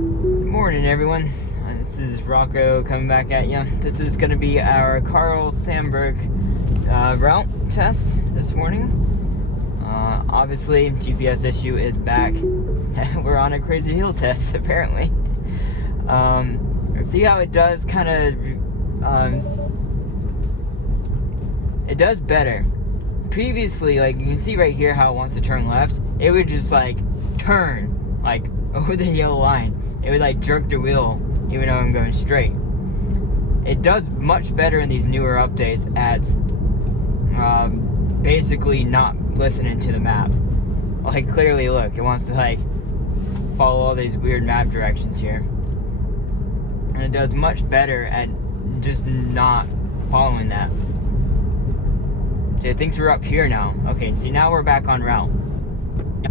Good morning, everyone. This is Rocco coming back at you. This is going to be our Carl Sandburg route test this morning. Obviously, GPS issue is back. We're on a crazy hill test, apparently. Let's see how it does. It does better. Previously, like you can see right here how it wants to turn left, it would just like turn like over the yellow line. It would like jerk the wheel even though I'm going straight. It does much better in these newer updates at basically not listening to the map. Like clearly, look, it wants to like follow all these weird map directions here, and it does much better at just not following that. Okay, things are up here now. Okay, see, now we're back on route.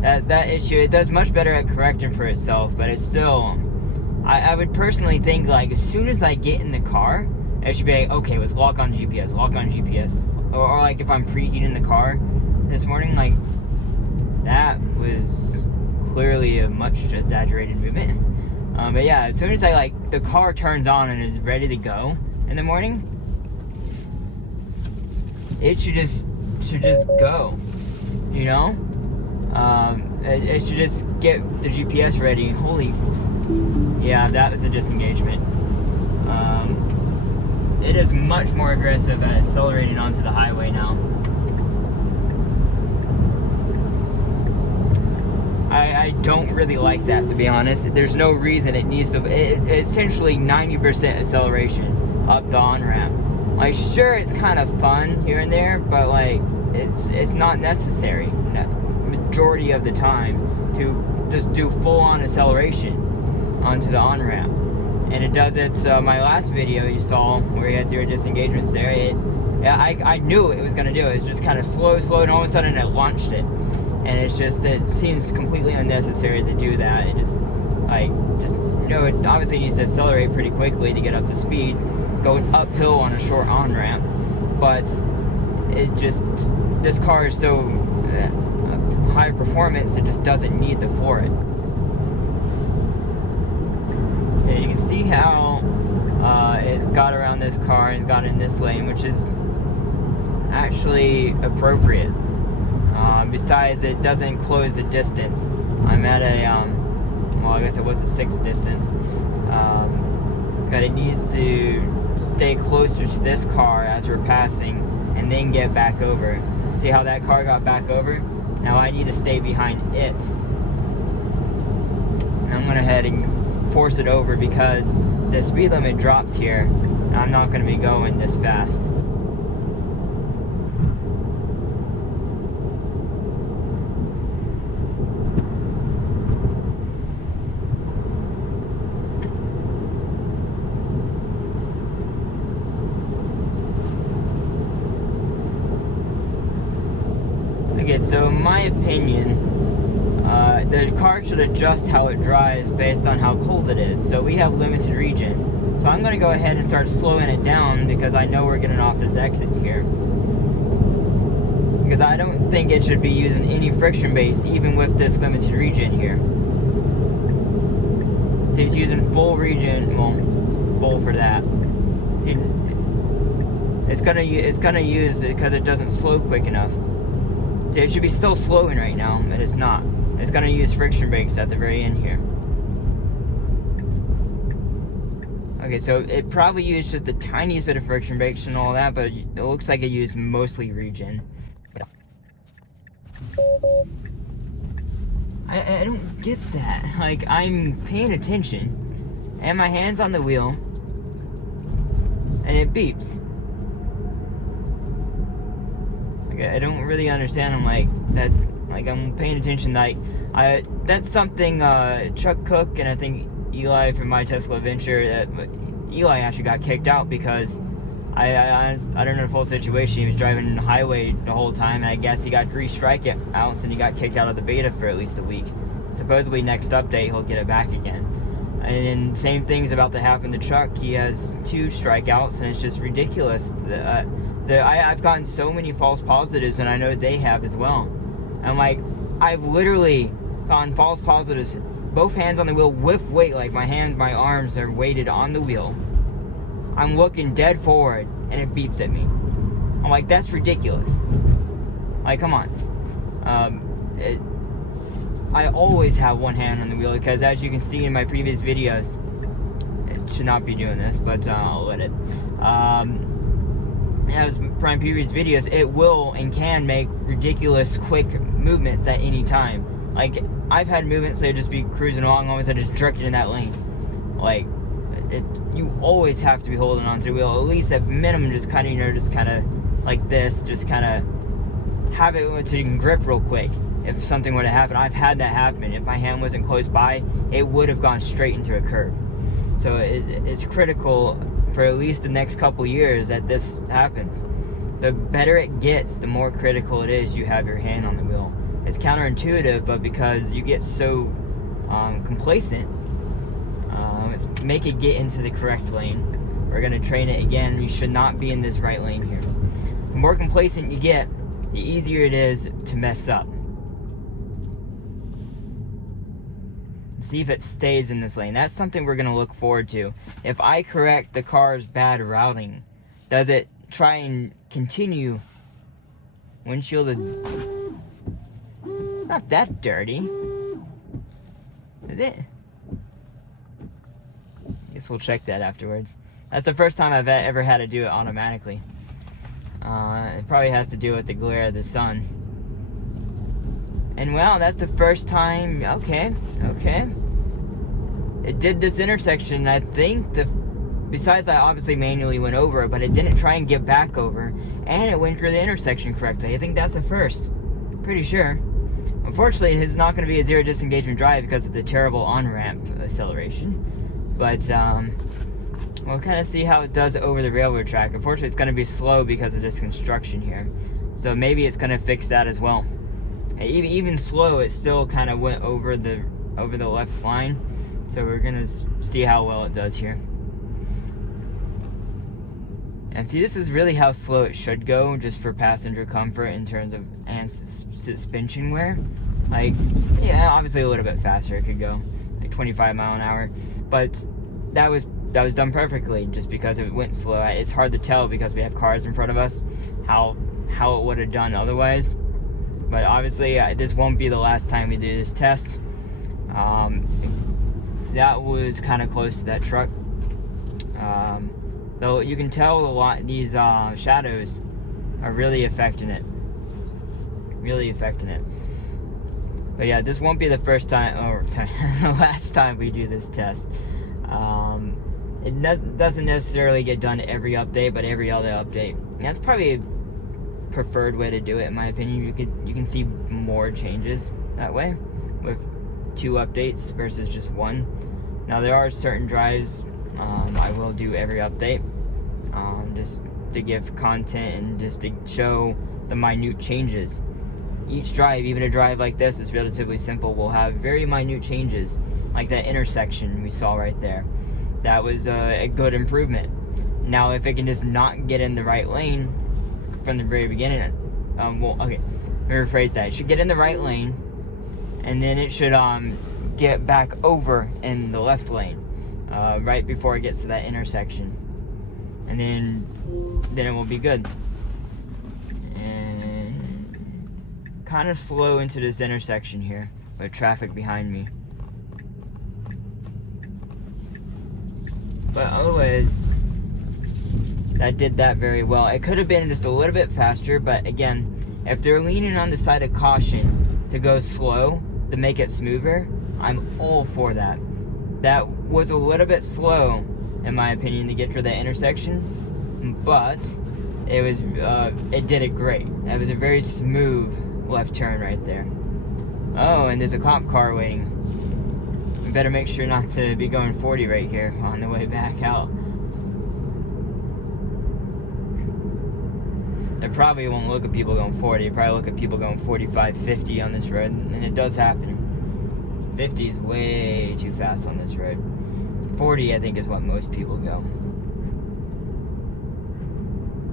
That issue, it does much better at correcting for itself, but it's still, I would personally think like as soon as I get in the car, it should be like, okay, let's lock on GPS, or like if I'm preheating the car this morning, like that was clearly a much exaggerated movement. But yeah, as soon as I like the car turns on and is ready to go in the morning, it should just go, you know? It should just get the GPS ready. Holy, yeah, that was a disengagement. It is much more aggressive at accelerating onto the highway now. I don't really like that, to be honest. There's no reason it needs to. Essentially 90% acceleration up the on-ramp. Like, sure, it's kind of fun here and there, but like it's not necessary majority of the time to just do full-on acceleration onto the on-ramp. And it does it. My last video you saw where you had 0 disengagements there, I knew it was going to do it. It's just kind of slow, and all of a sudden it launched it. And it's just, it seems completely unnecessary to do that. It just, it obviously needs to accelerate pretty quickly to get up to speed, going uphill on a short on-ramp. But it just, this car is so high performance, it just doesn't need the for it. And you can see how it's got around this car and it's got in this lane, which is actually appropriate. Besides, it doesn't close the distance. I'm at a, well, I guess it was a 6 distance. But it needs to stay closer to this car as we're passing and then get back over. See how that car got back over? Now I need to stay behind it. And I'm gonna head and force it over because the speed limit drops here and I'm not gonna be going this fast. Okay, so in my opinion, the car should adjust how it drives based on how cold it is. So we have limited regen. So I'm going to go ahead and start slowing it down because I know we're getting off this exit here. Because I don't think it should be using any friction base even with this limited regen here. See, it's using full regen, well, full for that. See, it's gonna use it because it doesn't slow quick enough. See, it should be still slowing right now, but it's not. It's gonna use friction brakes at the very end here. Okay, so it probably used just the tiniest bit of friction brakes and all that, but it looks like it used mostly regen. I don't get that. Like, I'm paying attention, and my hand's on the wheel, and it beeps. I don't really understand. I'm like that. Like, I'm paying attention. Like, that's something Chuck Cook and I think Eli from My Tesla Venture. Eli actually got kicked out because I don't know the full situation. He was driving the highway the whole time, and I guess he got 3 strikeouts and he got kicked out of the beta for at least a week. Supposedly next update he'll get it back again. And then same thing's about to happen to Chuck. He has 2 strikeouts, and it's just ridiculous. I've gotten so many false positives, and I know they have as well. I'm like, I've literally gotten false positives both hands on the wheel with weight, like my arms are weighted on the wheel. I'm looking dead forward and it beeps at me. I'm like, that's ridiculous. Like, come on. I always have one hand on the wheel because, as you can see in my previous videos, it should not be doing this, but I'll let it. As my previous videos, it will and can make ridiculous quick movements at any time. Like, I've had movements that just be cruising along, all of a sudden just jerking in that lane. Like, you always have to be holding onto the wheel, at least at minimum, just kind of, you know, just kind of like this, just kind of have it so you can grip real quick. If something were to happen, I've had that happen. If my hand wasn't close by, it would have gone straight into a curve. So it's critical for at least the next couple years that this happens. The better it gets, the more critical it is you have your hand on the wheel. It's counterintuitive, but because you get so complacent, let's make it get into the correct lane. We're going to train it again. You should not be in this right lane here. The more complacent you get, the easier it is to mess up. See if it stays in this lane. That's something we're going to look forward to. If I correct the car's bad routing, does it try and continue? Windshield not that dirty, is it? Guess we'll check that afterwards. That's the first time I've ever had to do it automatically. It probably has to do with the glare of the sun. And well, that's the first time. Okay. It did this intersection. I think besides I obviously manually went over it, but it didn't try and get back over, and it went through the intersection correctly. I think that's the first. Pretty sure. Unfortunately, it's not going to be a zero disengagement drive because of the terrible on-ramp acceleration. But we'll kind of see how it does over the railroad track. Unfortunately, it's going to be slow because of this construction here. So maybe it's going to fix that as well. Even slow, it still kind of went over the left line. So we're gonna see how well it does here. And see, this is really how slow it should go, just for passenger comfort in terms of suspension wear. Like, yeah, obviously a little bit faster it could go, like 25 mile an hour. But that was done perfectly, just because it went slow. It's hard to tell because we have cars in front of us how it would have done otherwise. But obviously, this won't be the last time we do this test. That was kind of close to that truck. Though you can tell these shadows are really affecting it. But yeah, this won't be the first time, or sorry, the last time we do this test. It doesn't necessarily get done every update, but every other update. And that's probably a preferred way to do it, in my opinion. You can see more changes that way with 2 updates versus just 1. Now there are certain drives I will do every update, just to give content and just to show the minute changes. Each drive, even a drive like this, is relatively simple, will have very minute changes, like that intersection we saw right there. That was a good improvement. Now if it can just not get in the right lane from the very beginning, well, okay, let me rephrase that. It should get in the right lane, and then it should get back over in the left lane right before it gets to that intersection, and then it will be good. And kind of slow into this intersection here with traffic behind me, but otherwise that did that very well. It could have been just a little bit faster, but again, if they're leaning on the side of caution to go slow to make it smoother, I'm all for that. That was a little bit slow, in my opinion, to get through that intersection, but it did it great. It was a very smooth left turn right there. Oh, and there's a cop car waiting. We better make sure not to be going 40 right here on the way back out. They probably won't look at people going 40. They probably look at people going 45, 50 on this road, and it does happen. 50 is way too fast on this road. 40, I think, is what most people go.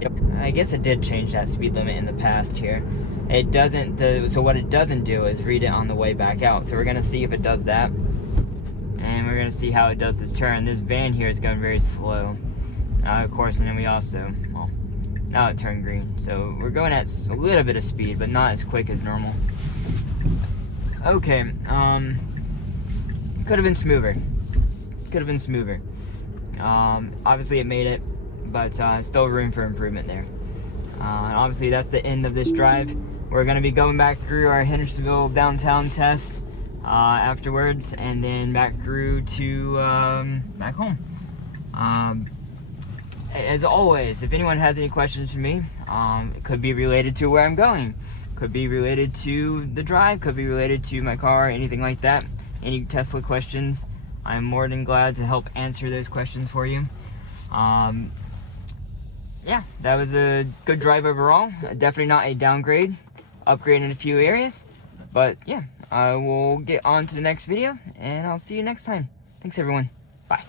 Yep. I guess it did change that speed limit in the past here. It doesn't, so what it doesn't do is read it on the way back out. So we're gonna see if it does that. we're gonna see how it does this turn. This van here is going very slow, of course, and then we also, well, now it turned green. So we're going at a little bit of speed, but not as quick as normal. Okay, could have been smoother. Could have been smoother. Obviously it made it, but still room for improvement there. Obviously that's the end of this drive. We're gonna be going back through our Hendersonville downtown test afterwards, and then back through to back home. As always, if anyone has any questions for me, it could be related to where I'm going, could be related to the drive, could be related to my car, anything like that. Any Tesla questions, I'm more than glad to help answer those questions for you. Yeah, that was a good drive overall. Definitely not a downgrade, upgrade in a few areas, but yeah, I will get on to the next video, and I'll see you next time. Thanks everyone. Bye.